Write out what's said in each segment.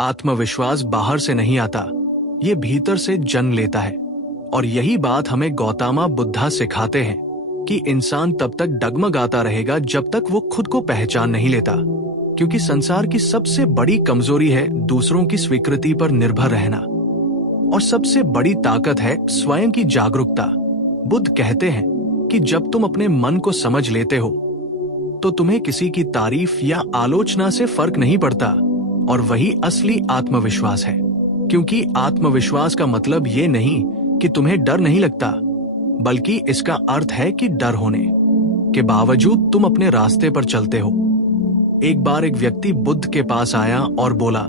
आत्मविश्वास बाहर से नहीं आता, ये भीतर से जन्म लेता है। और यही बात हमें गौतम बुद्धा सिखाते हैं कि इंसान तब तक डगमगाता रहेगा जब तक वो खुद को पहचान नहीं लेता, क्योंकि संसार की सबसे बड़ी कमजोरी है दूसरों की स्वीकृति पर निर्भर रहना, और सबसे बड़ी ताकत है स्वयं की जागरूकता। बुद्ध कहते हैं कि जब तुम अपने मन को समझ लेते हो तो तुम्हें किसी की तारीफ या आलोचना से फर्क नहीं पड़ता, और वही असली आत्मविश्वास है। क्योंकि आत्मविश्वास का मतलब ये नहीं कि तुम्हें डर नहीं लगता, बल्कि इसका अर्थ है कि डर होने के बावजूद तुम अपने रास्ते पर चलते हो। एक बार एक व्यक्ति बुद्ध के पास आया और बोला,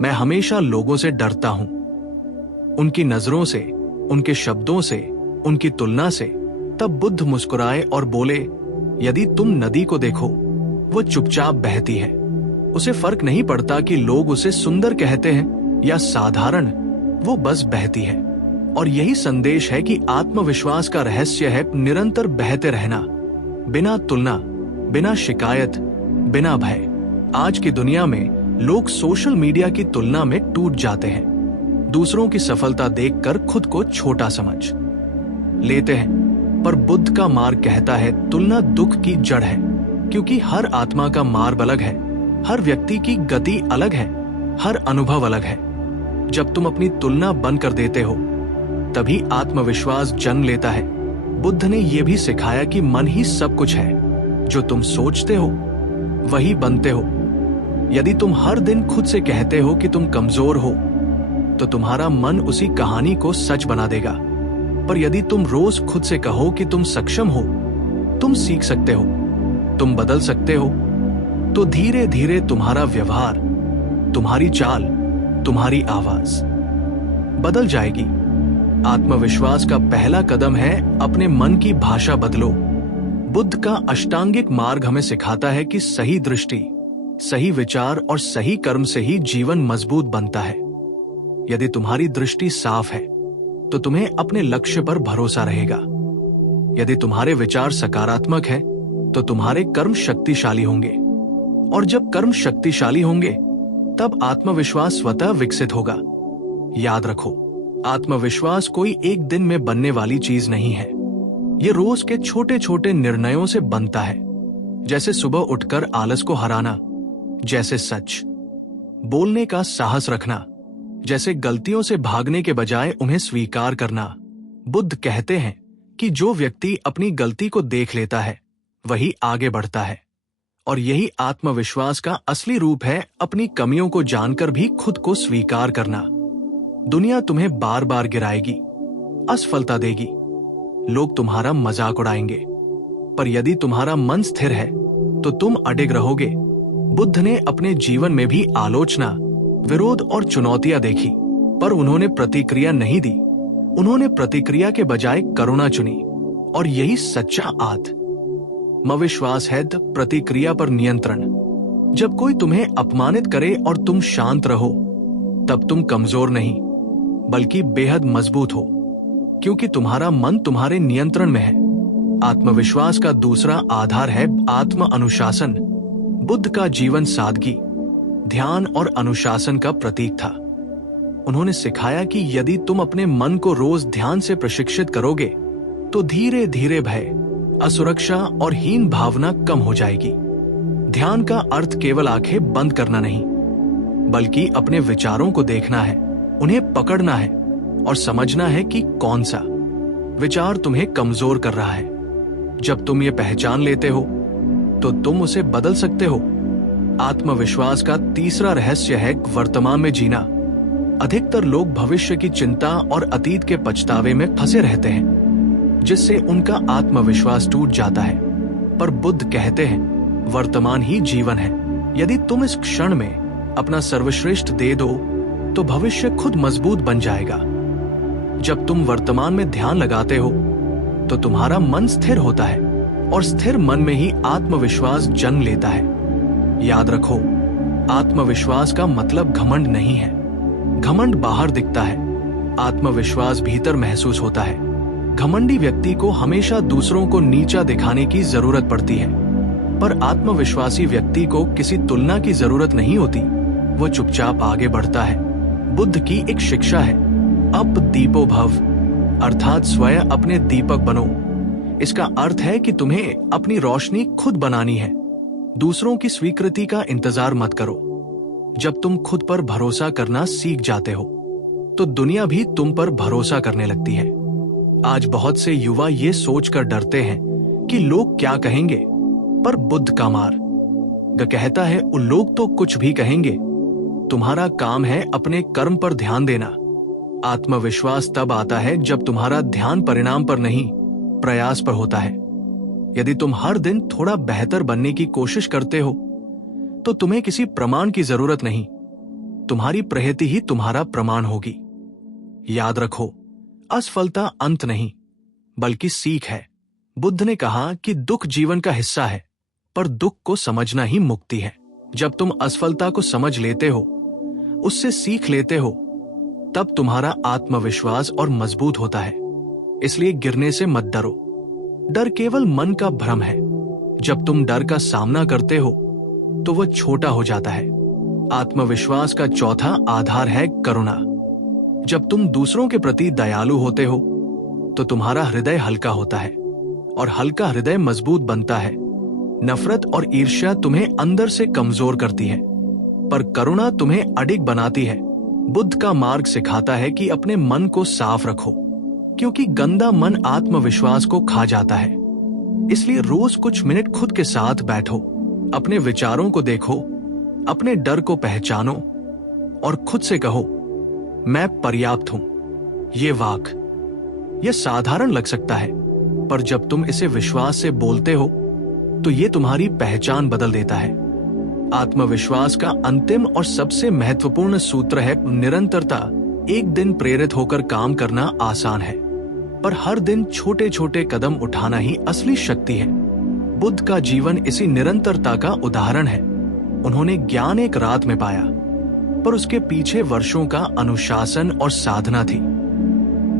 मैं हमेशा लोगों से डरता हूं, उनकी नजरों से, उनके शब्दों से, उनकी तुलना से। तब बुद्ध मुस्कुराए और बोले, यदि तुम नदी को देखो, वो चुपचाप बहती है, उसे फर्क नहीं पड़ता कि लोग उसे सुंदर कहते हैं या साधारण, वो बस बहती है। और यही संदेश है कि आत्मविश्वास का रहस्य है निरंतर बहते रहना, बिना तुलना, बिना शिकायत, बिना भय। आज की दुनिया में लोग सोशल मीडिया की तुलना में टूट जाते हैं, दूसरों की सफलता देखकर खुद को छोटा समझ लेते हैं। पर बुद्ध का मार्ग कहता है, तुलना दुख की जड़ है, क्योंकि हर आत्मा का मार्ग अलग है, हर व्यक्ति की गति अलग है, हर अनुभव अलग है। जब तुम अपनी तुलना बंद कर देते हो, तभी आत्मविश्वास जन्म लेता है। बुद्ध ने यह भी सिखाया कि मन ही सब कुछ है, जो तुम सोचते हो वही बनते हो। यदि तुम हर दिन खुद से कहते हो कि तुम कमजोर हो, तो तुम्हारा मन उसी कहानी को सच बना देगा। पर यदि तुम रोज खुद से कहो कि तुम सक्षम हो, तुम सीख सकते हो, तुम बदल सकते हो, तो धीरे धीरे तुम्हारा व्यवहार, तुम्हारी चाल, तुम्हारी आवाज बदल जाएगी। आत्मविश्वास का पहला कदम है अपने मन की भाषा बदलो। बुद्ध का अष्टांगिक मार्ग हमें सिखाता है कि सही दृष्टि, सही विचार और सही कर्म से ही जीवन मजबूत बनता है। यदि तुम्हारी दृष्टि साफ है तो तुम्हें अपने लक्ष्य पर भरोसा रहेगा। यदि तुम्हारे विचार सकारात्मक हैं, तो तुम्हारे कर्म शक्तिशाली होंगे, और जब कर्म शक्तिशाली होंगे तब आत्मविश्वास स्वतः विकसित होगा। याद रखो, आत्मविश्वास कोई एक दिन में बनने वाली चीज नहीं है, ये रोज के छोटे छोटे निर्णयों से बनता है। जैसे सुबह उठकर आलस को हराना, जैसे सच बोलने का साहस रखना, जैसे गलतियों से भागने के बजाय उन्हें स्वीकार करना। बुद्ध कहते हैं कि जो व्यक्ति अपनी गलती को देख लेता है, वही आगे बढ़ता है, और यही आत्मविश्वास का असली रूप है, अपनी कमियों को जानकर भी खुद को स्वीकार करना। दुनिया तुम्हें बार बार गिराएगी, असफलता देगी, लोग तुम्हारा मजाक उड़ाएंगे, पर यदि तुम्हारा मन स्थिर है तो तुम अडिग रहोगे। बुद्ध ने अपने जीवन में भी आलोचना, विरोध और चुनौतियां देखी, पर उन्होंने प्रतिक्रिया नहीं दी। उन्होंने प्रतिक्रिया के बजाय करुणा चुनी, और यही सच्चा आत्मविश्वास है, प्रतिक्रिया पर नियंत्रण। जब कोई तुम्हें अपमानित करे और तुम शांत रहो, तब तुम कमजोर नहीं बल्कि बेहद मजबूत हो, क्योंकि तुम्हारा मन तुम्हारे नियंत्रण में है। आत्मविश्वास का दूसरा आधार है आत्म अनुशासन। बुद्ध का जीवन सादगी, ध्यान और अनुशासन का प्रतीक था। उन्होंने सिखाया कि यदि तुम अपने मन को रोज ध्यान से प्रशिक्षित करोगे, तो धीरे धीरे भय, असुरक्षा और हीन भावना कम हो जाएगी। ध्यान का अर्थ केवल आंखें बंद करना नहीं, बल्कि अपने विचारों को देखना है, उन्हें पकड़ना है और समझना है कि कौन सा विचार तुम्हें कमजोर कर रहा है। जब तुम ये पहचान लेते हो, तो तुम उसे बदल सकते हो। आत्मविश्वास का तीसरा रहस्य है वर्तमान में जीना। अधिकतर लोग भविष्य की चिंता और अतीत के पछतावे में फंसे रहते हैं, जिससे उनका आत्मविश्वास टूट जाता है। पर बुद्ध कहते हैं, वर्तमान ही जीवन है। यदि तुम इस क्षण में अपना सर्वश्रेष्ठ दे दो, तो भविष्य खुद मजबूत बन जाएगा। जब तुम वर्तमान में ध्यान लगाते हो, तो तुम्हारा मन स्थिर होता है, और स्थिर मन में ही आत्मविश्वास जन्म लेता है। याद रखो, आत्मविश्वास का मतलब घमंड नहीं है। घमंड बाहर दिखता है, आत्मविश्वास भीतर महसूस होता है। घमंडी व्यक्ति को हमेशा दूसरों को नीचा दिखाने की जरूरत पड़ती है, पर आत्मविश्वासी व्यक्ति को किसी तुलना की जरूरत नहीं होती। वो चुपचाप आगे बढ़ता है। बुद्ध की एक शिक्षा है, अप दीपो भव, अर्थात स्वयं अपने दीपक बनो। इसका अर्थ है कि तुम्हें अपनी रोशनी खुद बनानी है। दूसरों की स्वीकृति का इंतजार मत करो। जब तुम खुद पर भरोसा करना सीख जाते हो तो दुनिया भी तुम पर भरोसा करने लगती है। आज बहुत से युवा ये सोचकर डरते हैं कि लोग क्या कहेंगे, पर बुद्ध का मार्ग कहता है उन लोग तो कुछ भी कहेंगे, तुम्हारा काम है अपने कर्म पर ध्यान देना। आत्मविश्वास तब आता है जब तुम्हारा ध्यान परिणाम पर नहीं, प्रयास पर होता है। यदि तुम हर दिन थोड़ा बेहतर बनने की कोशिश करते हो तो तुम्हें किसी प्रमाण की जरूरत नहीं, तुम्हारी प्रयति ही तुम्हारा प्रमाण होगी। याद रखो, असफलता अंत नहीं बल्कि सीख है। बुद्ध ने कहा कि दुख जीवन का हिस्सा है, पर दुख को समझना ही मुक्ति है। जब तुम असफलता को समझ लेते हो, उससे सीख लेते हो, तब तुम्हारा आत्मविश्वास और मजबूत होता है। इसलिए गिरने से मत डरो। डर केवल मन का भ्रम है। जब तुम डर का सामना करते हो तो वह छोटा हो जाता है। आत्मविश्वास का चौथा आधार है करुणा। जब तुम दूसरों के प्रति दयालु होते हो तो तुम्हारा हृदय हल्का होता है, और हल्का हृदय मजबूत बनता है। नफरत और ईर्ष्या तुम्हें अंदर से कमजोर करती है, पर करुणा तुम्हें अडिग बनाती है। बुद्ध का मार्ग सिखाता है कि अपने मन को साफ रखो, क्योंकि गंदा मन आत्मविश्वास को खा जाता है। इसलिए रोज कुछ मिनट खुद के साथ बैठो, अपने विचारों को देखो, अपने डर को पहचानो और खुद से कहो, मैं पर्याप्त हूं। ये वाक्य यह साधारण लग सकता है, पर जब तुम इसे विश्वास से बोलते हो तो ये तुम्हारी पहचान बदल देता है। आत्मविश्वास का अंतिम और सबसे महत्वपूर्ण सूत्र है निरंतरता। एक दिन प्रेरित होकर काम करना आसान है, पर हर दिन छोटे छोटे कदम उठाना ही असली शक्ति है। बुद्ध का जीवन इसी निरंतरता का उदाहरण है। उन्होंने ज्ञान एक रात में पाया, पर उसके पीछे वर्षों का अनुशासन और साधना थी।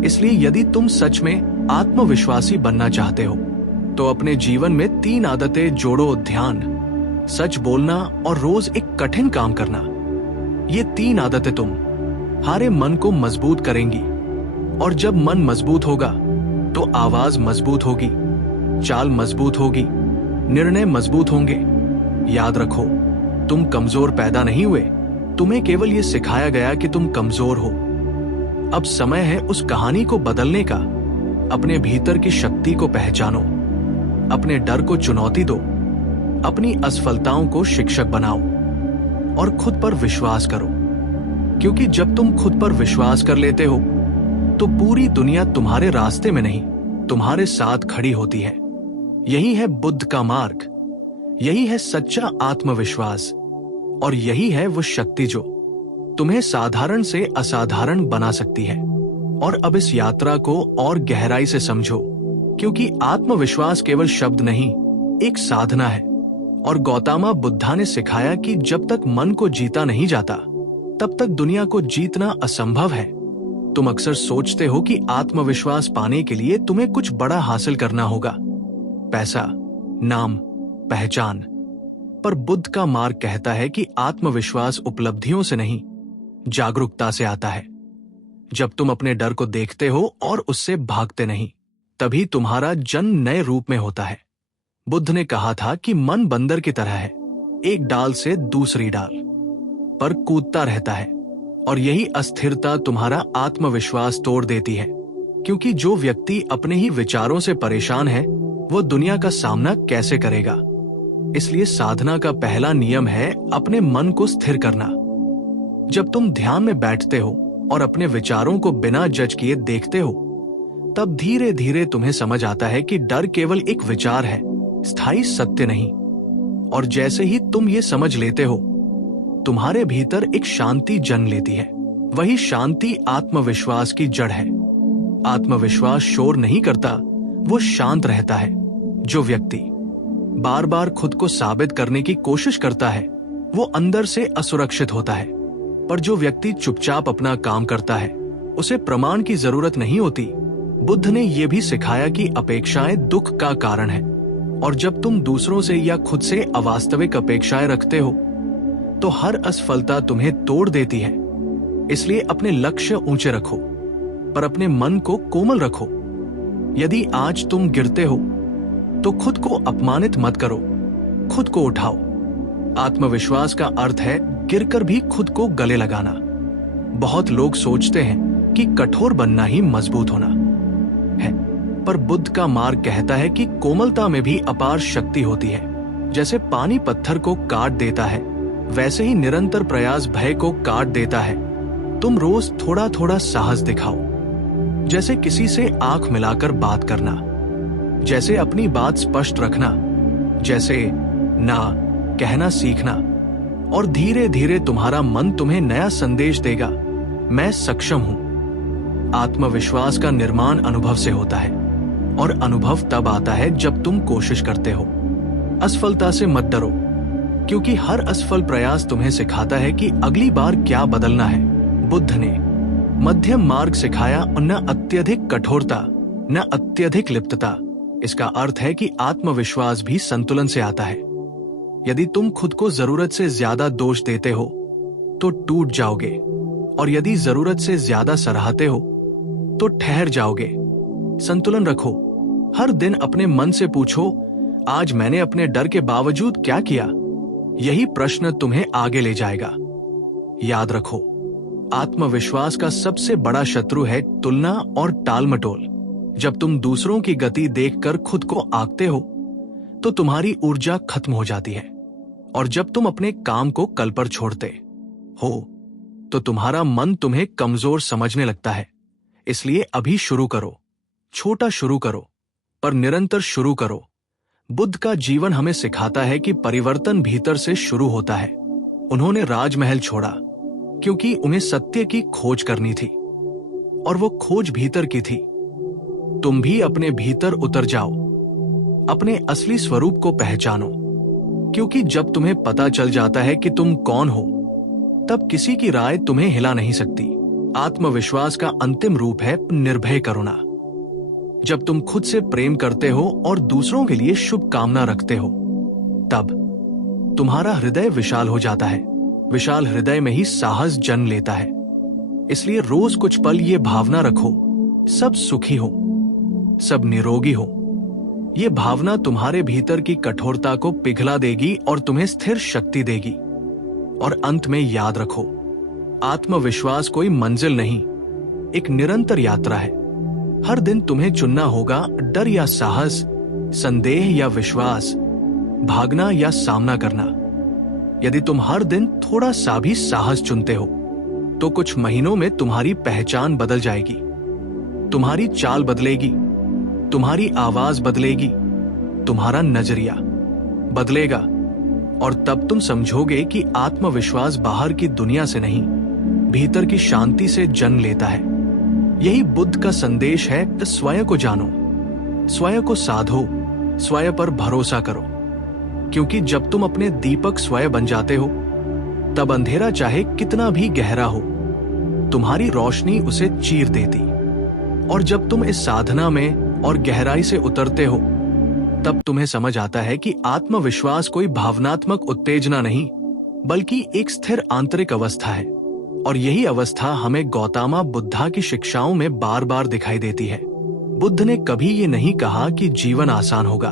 इसलिए यदि तुम सच में आत्मविश्वासी बनना चाहते हो तो अपने जीवन में 3 आदतें जोड़ो: ध्यान, सच बोलना और रोज एक कठिन काम करना। ये 3 आदतें तुम्हारे मन को मजबूत करेंगी, और जब मन मजबूत होगा तो आवाज मजबूत होगी, चाल मजबूत होगी, निर्णय मजबूत होंगे। याद रखो, तुम कमजोर पैदा नहीं हुए, तुम्हें केवल ये सिखाया गया कि तुम कमजोर हो। अब समय है उस कहानी को बदलने का। अपने भीतर की शक्ति को पहचानो, अपने डर को चुनौती दो, अपनी असफलताओं को शिक्षक बनाओ और खुद पर विश्वास करो। क्योंकि जब तुम खुद पर विश्वास कर लेते हो तो पूरी दुनिया तुम्हारे रास्ते में नहीं, तुम्हारे साथ खड़ी होती है। यही है बुद्ध का मार्ग, यही है सच्चा आत्मविश्वास, और यही है वो शक्ति जो तुम्हें साधारण से असाधारण बना सकती है। और अब इस यात्रा को और गहराई से समझो, क्योंकि आत्मविश्वास केवल शब्द नहीं, एक साधना है। और गौतम बुद्धा ने सिखाया कि जब तक मन को जीता नहीं जाता तब तक दुनिया को जीतना असंभव है। तुम अक्सर सोचते हो कि आत्मविश्वास पाने के लिए तुम्हें कुछ बड़ा हासिल करना होगा, पैसा, नाम, पहचान। पर बुद्ध का मार्ग कहता है कि आत्मविश्वास उपलब्धियों से नहीं, जागरूकता से आता है। जब तुम अपने डर को देखते हो और उससे भागते नहीं, तभी तुम्हारा जन्म नए रूप में होता है। बुद्ध ने कहा था कि मन बंदर की तरह है, एक डाल से दूसरी डाल पर कूदता रहता है, और यही अस्थिरता तुम्हारा आत्मविश्वास तोड़ देती है। क्योंकि जो व्यक्ति अपने ही विचारों से परेशान है, वो दुनिया का सामना कैसे करेगा। इसलिए साधना का पहला नियम है अपने मन को स्थिर करना। जब तुम ध्यान में बैठते हो और अपने विचारों को बिना जज किए देखते हो, तब धीरे धीरे तुम्हें समझ आता है कि डर केवल एक विचार है, स्थायी सत्य नहीं। और जैसे ही तुम ये समझ लेते हो, तुम्हारे भीतर एक शांति जन्म लेती है। वही शांति आत्मविश्वास की जड़ है। आत्मविश्वास शोर नहीं करता, वो शांत रहता है। जो व्यक्ति बार बार खुद को साबित करने की कोशिश करता है, वो अंदर से असुरक्षित होता है। पर जो व्यक्ति चुपचाप अपना काम करता है, उसे प्रमाण की जरूरत नहीं होती। बुद्ध ने यह भी सिखाया कि अपेक्षाएं दुख का कारण है, और जब तुम दूसरों से या खुद से अवास्तविक अपेक्षाएं रखते हो तो हर असफलता तुम्हें तोड़ देती है। इसलिए अपने लक्ष्य ऊंचे रखो, पर अपने मन को कोमल रखो। यदि आज तुम गिरते हो तो खुद को अपमानित मत करो, खुद को उठाओ। आत्मविश्वास का अर्थ है गिरकर भी खुद को गले लगाना। बहुत लोग सोचते हैं कि कठोर बनना ही मजबूत होना है, पर बुद्ध का मार्ग कहता है कि कोमलता में भी अपार शक्ति होती है। जैसे पानी पत्थर को काट देता है, वैसे ही निरंतर प्रयास भय को काट देता है। तुम रोज थोड़ा थोड़ा साहस दिखाओ, जैसे किसी से आंख मिलाकर बात करना, जैसे अपनी बात स्पष्ट रखना, जैसे ना कहना सीखना, और धीरे धीरे तुम्हारा मन तुम्हें नया संदेश देगा, मैं सक्षम हूं। आत्मविश्वास का निर्माण अनुभव से होता है, और अनुभव तब आता है जब तुम कोशिश करते हो। असफलता से मत डरो, क्योंकि हर असफल प्रयास तुम्हें सिखाता है कि अगली बार क्या बदलना है। बुद्ध ने मध्यम मार्ग सिखाया, न अत्यधिक कठोरता न अत्यधिक लिप्तता। इसका अर्थ है कि आत्मविश्वास भी संतुलन से आता है। यदि तुम खुद को जरूरत से ज्यादा दोष देते हो तो टूट जाओगे, और यदि जरूरत से ज्यादा सराहते हो तो ठहर जाओगे। संतुलन रखो। हर दिन अपने मन से पूछो, आज मैंने अपने डर के बावजूद क्या किया? यही प्रश्न तुम्हें आगे ले जाएगा। याद रखो, आत्मविश्वास का सबसे बड़ा शत्रु है तुलना और टालमटोल। जब तुम दूसरों की गति देखकर खुद को आंकते हो तो तुम्हारी ऊर्जा खत्म हो जाती है, और जब तुम अपने काम को कल पर छोड़ते हो तो तुम्हारा मन तुम्हें कमजोर समझने लगता है। इसलिए अभी शुरू करो, छोटा शुरू करो, पर निरंतर शुरू करो। बुद्ध का जीवन हमें सिखाता है कि परिवर्तन भीतर से शुरू होता है। उन्होंने राजमहल छोड़ा क्योंकि उन्हें सत्य की खोज करनी थी, और वो खोज भीतर की थी। तुम भी अपने भीतर उतर जाओ, अपने असली स्वरूप को पहचानो, क्योंकि जब तुम्हें पता चल जाता है कि तुम कौन हो, तब किसी की राय तुम्हें हिला नहीं सकती। आत्मविश्वास का अंतिम रूप है निर्भय करुणा। जब तुम खुद से प्रेम करते हो और दूसरों के लिए शुभकामना रखते हो, तब तुम्हारा हृदय विशाल हो जाता है। विशाल हृदय में ही साहस जन्म लेता है। इसलिए रोज कुछ पल ये भावना रखो, सब सुखी हो, सब निरोगी हो। ये भावना तुम्हारे भीतर की कठोरता को पिघला देगी और तुम्हें स्थिर शक्ति देगी। और अंत में याद रखो, आत्मविश्वास कोई मंजिल नहीं, एक निरंतर यात्रा है। हर दिन तुम्हें चुनना होगा, डर या साहस, संदेह या विश्वास, भागना या सामना करना। यदि तुम हर दिन थोड़ा सा भी साहस चुनते हो तो कुछ महीनों में तुम्हारी पहचान बदल जाएगी, तुम्हारी चाल बदलेगी, तुम्हारी आवाज बदलेगी, तुम्हारा नजरिया बदलेगा, और तब तुम समझोगे कि आत्मविश्वास बाहर की दुनिया से नहीं, भीतर की शांति से जन्म लेता है। यही बुद्ध का संदेश है कि स्वयं को जानो, स्वयं को साधो, स्वयं पर भरोसा करो, क्योंकि जब तुम अपने दीपक स्वयं बन जाते हो, तब अंधेरा चाहे कितना भी गहरा हो, तुम्हारी रोशनी उसे चीर देती। और जब तुम इस साधना में और गहराई से उतरते हो, तब तुम्हें समझ आता है कि आत्मविश्वास कोई भावनात्मक उत्तेजना नहीं, बल्कि एक स्थिर आंतरिक अवस्था है। और यही अवस्था हमें गौतम बुद्धा की शिक्षाओं में बार बार दिखाई देती है। बुद्ध ने कभी ये नहीं कहा कि जीवन आसान होगा।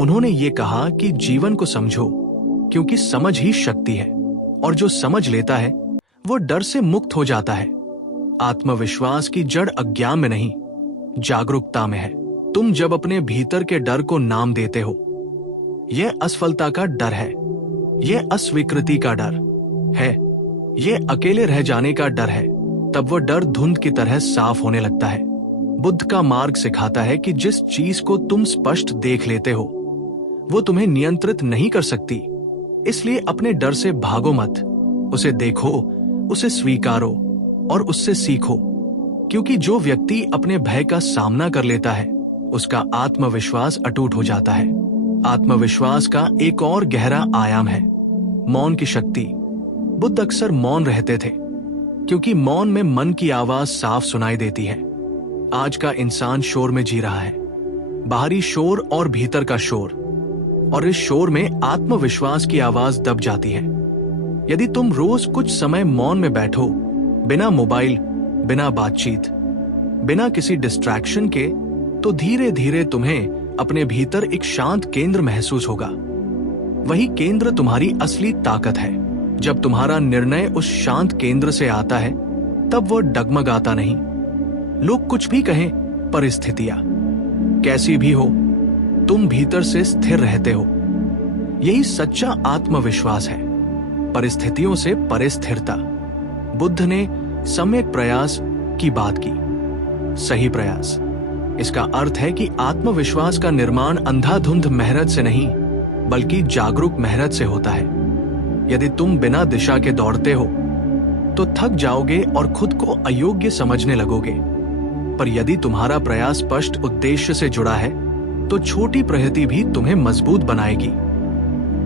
उन्होंने ये कहा कि जीवन को समझो, क्योंकि समझ ही शक्ति है, और जो समझ लेता है वो डर से मुक्त हो जाता है। आत्मविश्वास की जड़ अज्ञान में नहीं, जागरूकता में है। तुम जब अपने भीतर के डर को नाम देते हो, यह असफलता का डर है, यह अस्वीकृति का डर है, यह अकेले रह जाने का डर है, तब वो डर धुंध की तरह साफ होने लगता है। बुद्ध का मार्ग सिखाता है कि जिस चीज को तुम स्पष्ट देख लेते हो, वो तुम्हें नियंत्रित नहीं कर सकती। इसलिए अपने डर से भागो मत, उसे देखो, उसे स्वीकारो और उससे सीखो, क्योंकि जो व्यक्ति अपने भय का सामना कर लेता है, उसका आत्मविश्वास अटूट हो जाता है। आत्मविश्वास का एक और गहरा आयाम है मौन की शक्ति। बुद्ध अक्सर मौन रहते थे, क्योंकि मौन में मन की आवाज साफ सुनाई देती है। आज का इंसान शोर में जी रहा है, बाहरी शोर और भीतर का शोर, और इस शोर में आत्मविश्वास की आवाज दब जाती है। यदि तुम रोज कुछ समय मौन में बैठो, बिना मोबाइल, बिना बातचीत, बिना किसी डिस्ट्रैक्शन के, तो धीरे धीरे तुम्हें अपने भीतर एक शांत केंद्र महसूस होगा। वही केंद्र तुम्हारी असली ताकत है। जब तुम्हारा निर्णय उस शांत केंद्र से आता है, तब वो डगमगाता नहीं। लोग कुछ भी कहें, परिस्थितियां कैसी भी हो, तुम भीतर से स्थिर रहते हो। यही सच्चा आत्मविश्वास है, परिस्थितियों से परे स्थिरता। बुद्ध ने सम्यक प्रयास की बात की, सही प्रयास। इसका अर्थ है कि आत्मविश्वास का निर्माण अंधाधुंध मेहनत से नहीं, बल्कि जागरूक मेहनत से होता है। यदि तुम बिना दिशा के दौड़ते हो तो थक जाओगे और खुद को अयोग्य समझने लगोगे। पर यदि तुम्हारा प्रयास स्पष्ट उद्देश्य से जुड़ा है, तो छोटी प्रगति भी तुम्हें मजबूत बनाएगी।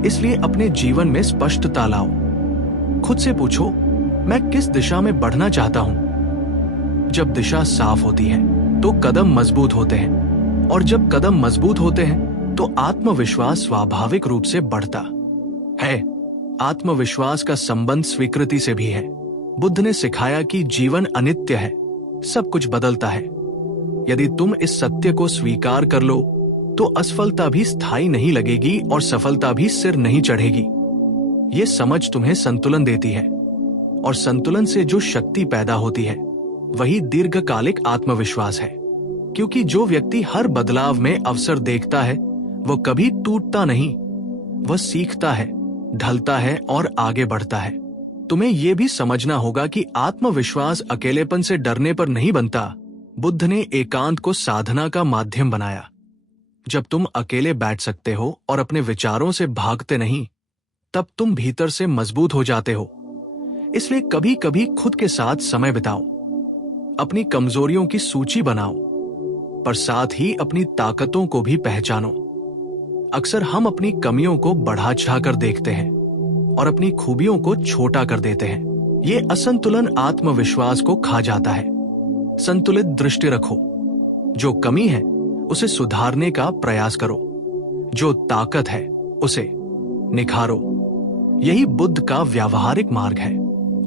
इसलिए अपने जीवन में स्पष्टता लाओ। खुद से पूछो, मैं किस दिशा में बढ़ना चाहता हूं। जब दिशा साफ होती है तो कदम मजबूत होते हैं, और जब कदम मजबूत होते हैं तो आत्मविश्वास स्वाभाविक रूप से बढ़ता है। आत्मविश्वास का संबंध स्वीकृति से भी है। बुद्ध ने सिखाया कि जीवन अनित्य है, सब कुछ बदलता है। यदि तुम इस सत्य को स्वीकार कर लो, तो असफलता भी स्थायी नहीं लगेगी और सफलता भी सिर नहीं चढ़ेगी। ये समझ तुम्हें संतुलन देती है, और संतुलन से जो शक्ति पैदा होती है, वही दीर्घकालिक आत्मविश्वास है। क्योंकि जो व्यक्ति हर बदलाव में अवसर देखता है, वो कभी टूटता नहीं। वह सीखता है, ढलता है और आगे बढ़ता है। तुम्हें यह भी समझना होगा कि आत्मविश्वास अकेलेपन से डरने पर नहीं बनता। बुद्ध ने एकांत को साधना का माध्यम बनाया। जब तुम अकेले बैठ सकते हो और अपने विचारों से भागते नहीं, तब तुम भीतर से मजबूत हो जाते हो। इसलिए कभी कभी खुद के साथ समय बिताओ, अपनी कमजोरियों की सूची बनाओ, पर साथ ही अपनी ताकतों को भी पहचानो। अक्सर हम अपनी कमियों को बढ़ा चढ़ाकर देखते हैं और अपनी खूबियों को छोटा कर देते हैं। ये असंतुलन आत्मविश्वास को खा जाता है। संतुलित दृष्टि रखो। जो कमी है उसे सुधारने का प्रयास करो, जो ताकत है उसे निखारो। यही बुद्ध का व्यावहारिक मार्ग है।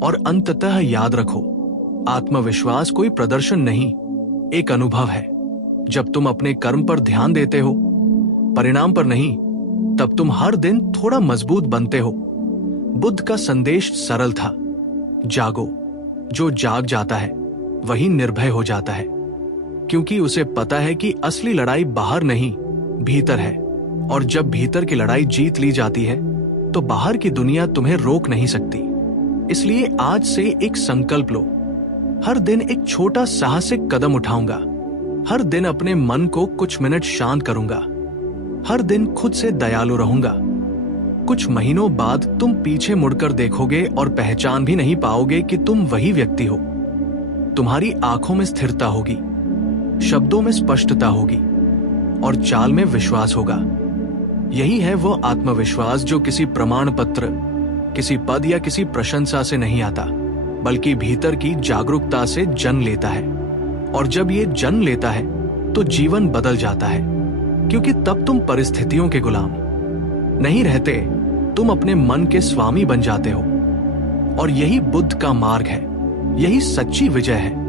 और अंततः याद रखो, आत्मविश्वास कोई प्रदर्शन नहीं, एक अनुभव है। जब तुम अपने कर्म पर ध्यान देते हो, परिणाम पर नहीं, तब तुम हर दिन थोड़ा मजबूत बनते हो। बुद्ध का संदेश सरल था, जागो। जो जाग जाता है वही निर्भय हो जाता है, क्योंकि उसे पता है कि असली लड़ाई बाहर नहीं, भीतर है। और जब भीतर की लड़ाई जीत ली जाती है, तो बाहर की दुनिया तुम्हें रोक नहीं सकती। इसलिए आज से एक संकल्प लो, हर दिन एक छोटा साहसिक कदम उठाऊंगा। हर दिन अपने मन को कुछ मिनट शांत करूंगा। हर दिन खुद से दयालु रहूंगा। कुछ महीनों बाद तुम पीछे मुड़कर देखोगे और पहचान भी नहीं पाओगे कि तुम वही व्यक्ति हो। तुम्हारी आंखों में स्थिरता होगी, शब्दों में स्पष्टता होगी और चाल में विश्वास होगा। यही है वो आत्मविश्वास जो किसी प्रमाण पत्र, किसी पद या किसी प्रशंसा से नहीं आता, बल्कि भीतर की जागरूकता से जन्म लेता है। और जब ये जन्म लेता है तो जीवन बदल जाता है, क्योंकि तब तुम परिस्थितियों के गुलाम नहीं रहते, तुम अपने मन के स्वामी बन जाते हो। और यही बुद्ध का मार्ग है, यही सच्ची विजय है।